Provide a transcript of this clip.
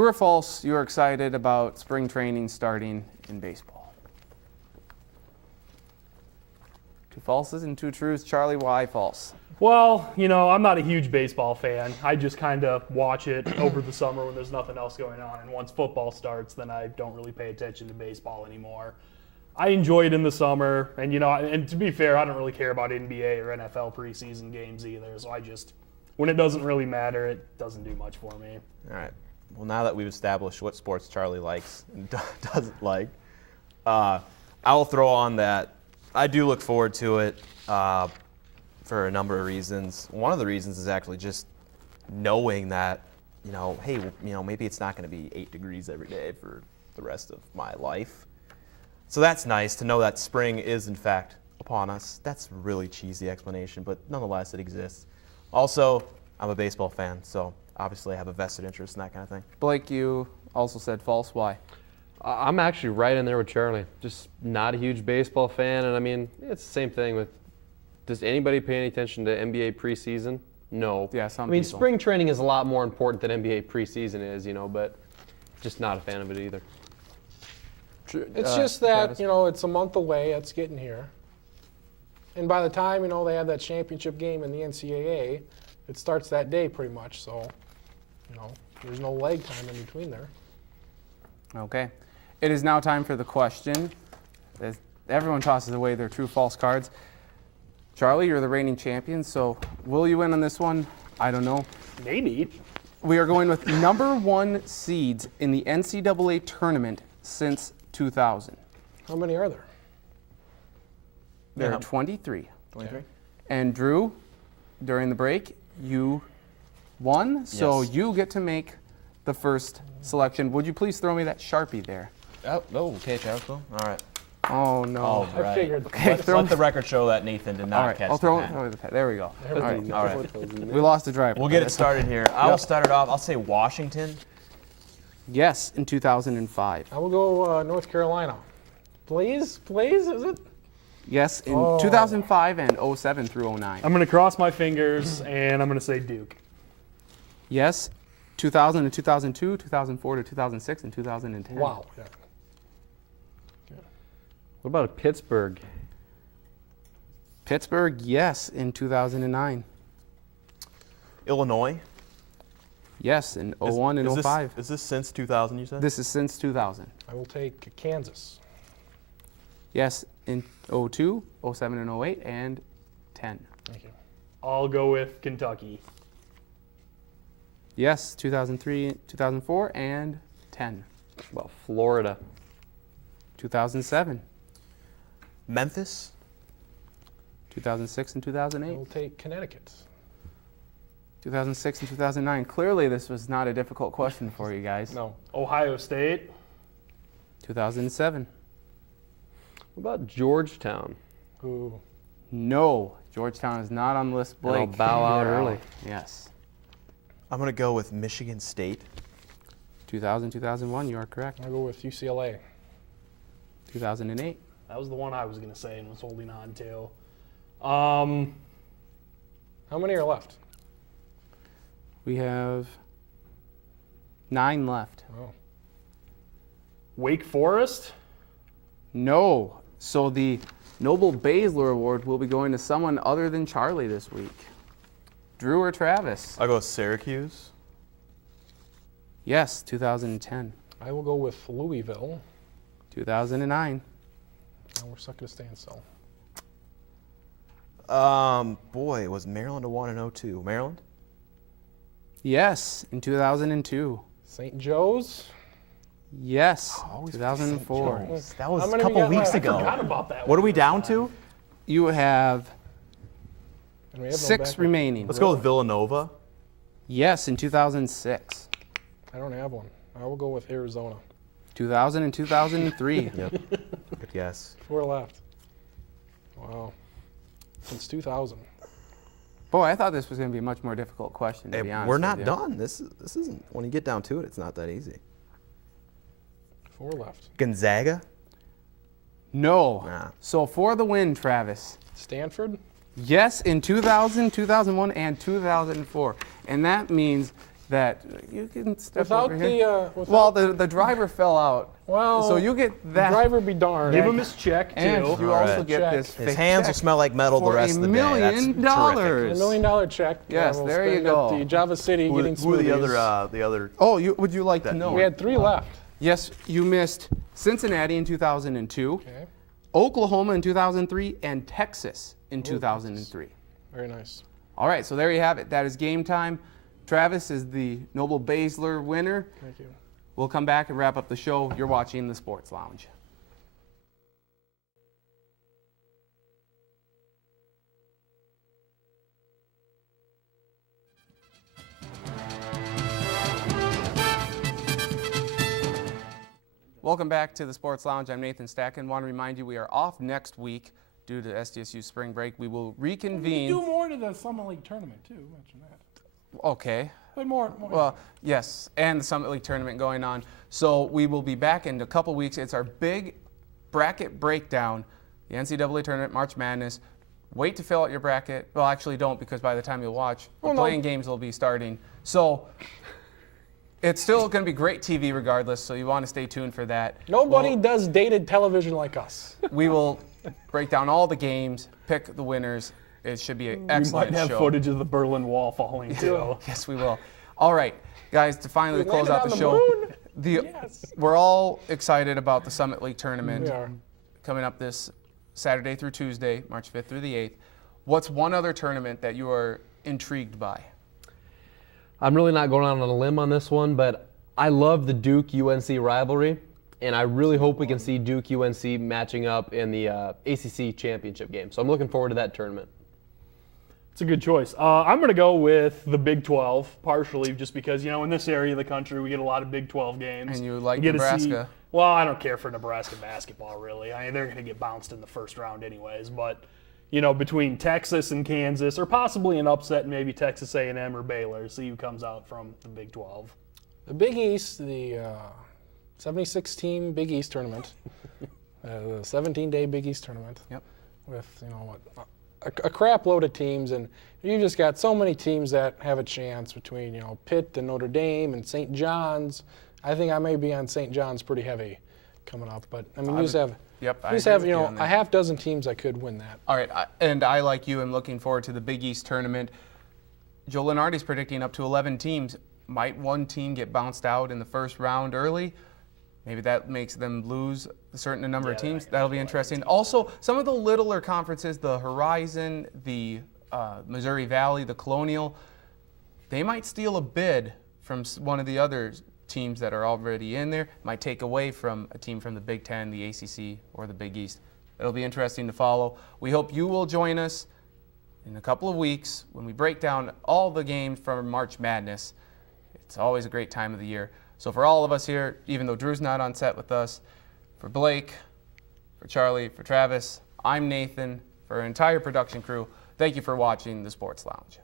True or false, you're excited about spring training starting in baseball? 2 falses and 2 truths. Charlie, why false? Well, I'm not a huge baseball fan. I just kind of watch it over the summer when there's nothing else going on. And once football starts, then I don't really pay attention to baseball anymore. I enjoy it in the summer. And, and to be fair, I don't really care about NBA or NFL preseason games either. So when it doesn't really matter, it doesn't do much for me. All right. Well, now that we've established what sports Charlie likes and doesn't like, I will throw on that I do look forward to it for a number of reasons. One of the reasons is actually just knowing that, hey, maybe it's not going to be 8 degrees every day for the rest of my life. So that's nice to know that spring is, in fact, upon us. That's a really cheesy explanation, but nonetheless, it exists. Also, I'm a baseball fan, so obviously I have a vested interest in that kind of thing. Blake, you also said false. Why? I'm actually right in there with Charlie. Just not a huge baseball fan, and I mean, it's the same thing with, does anybody pay any attention to NBA preseason? No. Yeah, some I mean, people. spring training is a lot more important than NBA preseason is, but just not a fan of it either. It's just that, Travis? it's a month away. It's getting here. And by the time, they have that championship game in the NCAA, it starts that day pretty much. So, there's no lag time in between there. Okay. It is now time for the question. As everyone tosses away their true-false cards. Charlie, you're the reigning champion, so will you win on this one? I don't know. Maybe. We are going with number 1 seeds in the NCAA tournament since 2000. How many are there? There are 23. 23? And Drew, during the break, you won, so Yes. you get to make the first selection. Would you please throw me that Sharpie there? Oh, okay, Travis. All right. Oh, no. All I right. figured. Okay, Let the record show that Nathan did All not right, catch I'll throw the it. pen. Oh, the pen. There we go. All right. All right. We lost the drive. We'll get it started here. I will start it off. I'll say Washington. Yes, in 2005. I will go North Carolina. Blaze, is it? Yes, in 2005 and 07 through 09. I'm going to cross my fingers, and I'm going to say Duke. Yes, 2000 to 2002, 2004 to 2006, and 2010. Wow. Yeah. What about Pittsburgh? Pittsburgh, yes, in 2009. Illinois. Yes, in 01 and 05. Is this since 2000, you said? This is since 2000. I will take Kansas. Yes, in 02, 07 and 08, and 10. Thank you. I'll go with Kentucky. Yes, 2003, 2004, and 10. Well, Florida. 2007, Memphis. 2006 and I 2008, will take Connecticut. 2006 and 2009. Clearly, this was not a difficult question for you guys. No. Ohio State. 2007. What about Georgetown? Ooh. No, Georgetown is not on the list. And I'll Blake, bow out you're early. Yes. I'm going to go with Michigan State. 2000, 2001, you are correct. I'll go with UCLA. 2008. That was the one I was going to say and was holding on to. How many are left? We have 9 left. Oh. Wake Forest. No. So the Noble Baszler Award will be going to someone other than Charlie this week. Drew or Travis? I'll go with Syracuse. Yes, 2010. I will go with Louisville. 2009. Oh, we're stuck at a standstill. Boy, was Maryland a 1 and 02? Maryland? Yes, in 2002. St. Joe's. Yes, Always 2004. Jones. That was How a many we couple got weeks left? ago. I forgot about that What are one. we down to? You have And we have no 6 backup. remaining. Let's go with Villanova. Yes, in 2006. I don't have one. I will go with Arizona. 2000 and 2003. Yep. Good guess. 4 left. Wow. Since 2000. Boy, I thought this was going to be a much more difficult question, to Hey, be honest we're with not you. done. This isn't. When you get down to it, it's not that easy. 4 left. Gonzaga. No. Nah. So for the win, Travis. Stanford. Oh. Yes, in 2000, 2001, and 2004. And that means that you can step Without over here. without, Well, the driver fell out. well, So you get that. driver be darned. Give him his check, too. and you All also right. get Check. this His fake hands will check smell like metal the for rest of the day. That's $1 million. terrific. $1 million check. Yes, we'll there you spend go. At the Java City getting Who are the smoothies. other? Oh, would you like to That- know? We had 3 left. Yes, you missed Cincinnati in 2002, Okay, Oklahoma in 2003, and Texas in 2003. very nice. All right, so there you have it. That is game time. Travis is the Noble Baszler winner. Thank you. We'll come back and wrap up the show. You're watching the Sports Lounge. Welcome back to the Sports Lounge. I'm Nathan Stacken. Want to remind you we are off next week due to SDSU spring break. We will reconvene. Do more to the Summit League tournament too. Mention that. Okay. But more. Well, yes, and the Summit League tournament going on. So we will be back in a couple weeks. It's our big bracket breakdown. The NCAA tournament, March Madness. Wait to fill out your bracket. Well, actually don't, because by the time you'll watch, the playing games will be starting. So it's still going to be great TV regardless, so you want to stay tuned for that. Nobody does dated television like us. We will break down all the games, pick the winners. It should be an We excellent might have show. footage of the Berlin Wall falling, too. Yes, we will. All right, guys, to finally We close landed out on the the show. moon? Yes. We're all excited about the Summit League tournament We are. coming up this Saturday through Tuesday, March 5th through the 8th. What's one other tournament that you are intrigued by? I'm really not going out on a limb on this one, but I love the Duke-UNC rivalry, and I really hope we can see Duke-UNC matching up in the ACC championship game. So I'm looking forward to that tournament. It's a good choice. I'm going to go with the Big 12, partially just because, in this area of the country, we get a lot of Big 12 games. And you like get to Nebraska. well, I don't care for Nebraska basketball, really. I mean, they're going to get bounced in the first round anyways. But, between Texas and Kansas, or possibly an upset, maybe Texas A&M or Baylor, see who comes out from the Big 12. The Big East, the 76-team Big East tournament, the 17-day Big East tournament. Yep. With a crap load of teams, and you just got so many teams that have a chance between Pitt and Notre Dame and St. John's. I think I may be on St. John's pretty heavy coming up, but I mean you just have a half dozen teams that could win that. All right, and I, like you, am looking forward to the Big East tournament. Joe Lenardi's predicting up to 11 teams. Might one team get bounced out in the first round early? Maybe that makes them lose a certain number of teams. That'll be interesting. Also, some of the littler conferences, the Horizon, the Missouri Valley, the Colonial, they might steal a bid from one of the other teams that are already in there. Might take away from a team from the Big Ten, the ACC, or the Big East. It'll be interesting to follow. We hope you will join us in a couple of weeks when we break down all the games from March Madness. It's always a great time of the year. So for all of us here, even though Drew's not on set with us, for Blake, for Charlie, for Travis, I'm Nathan, for our entire production crew, thank you for watching the Sports Lounge.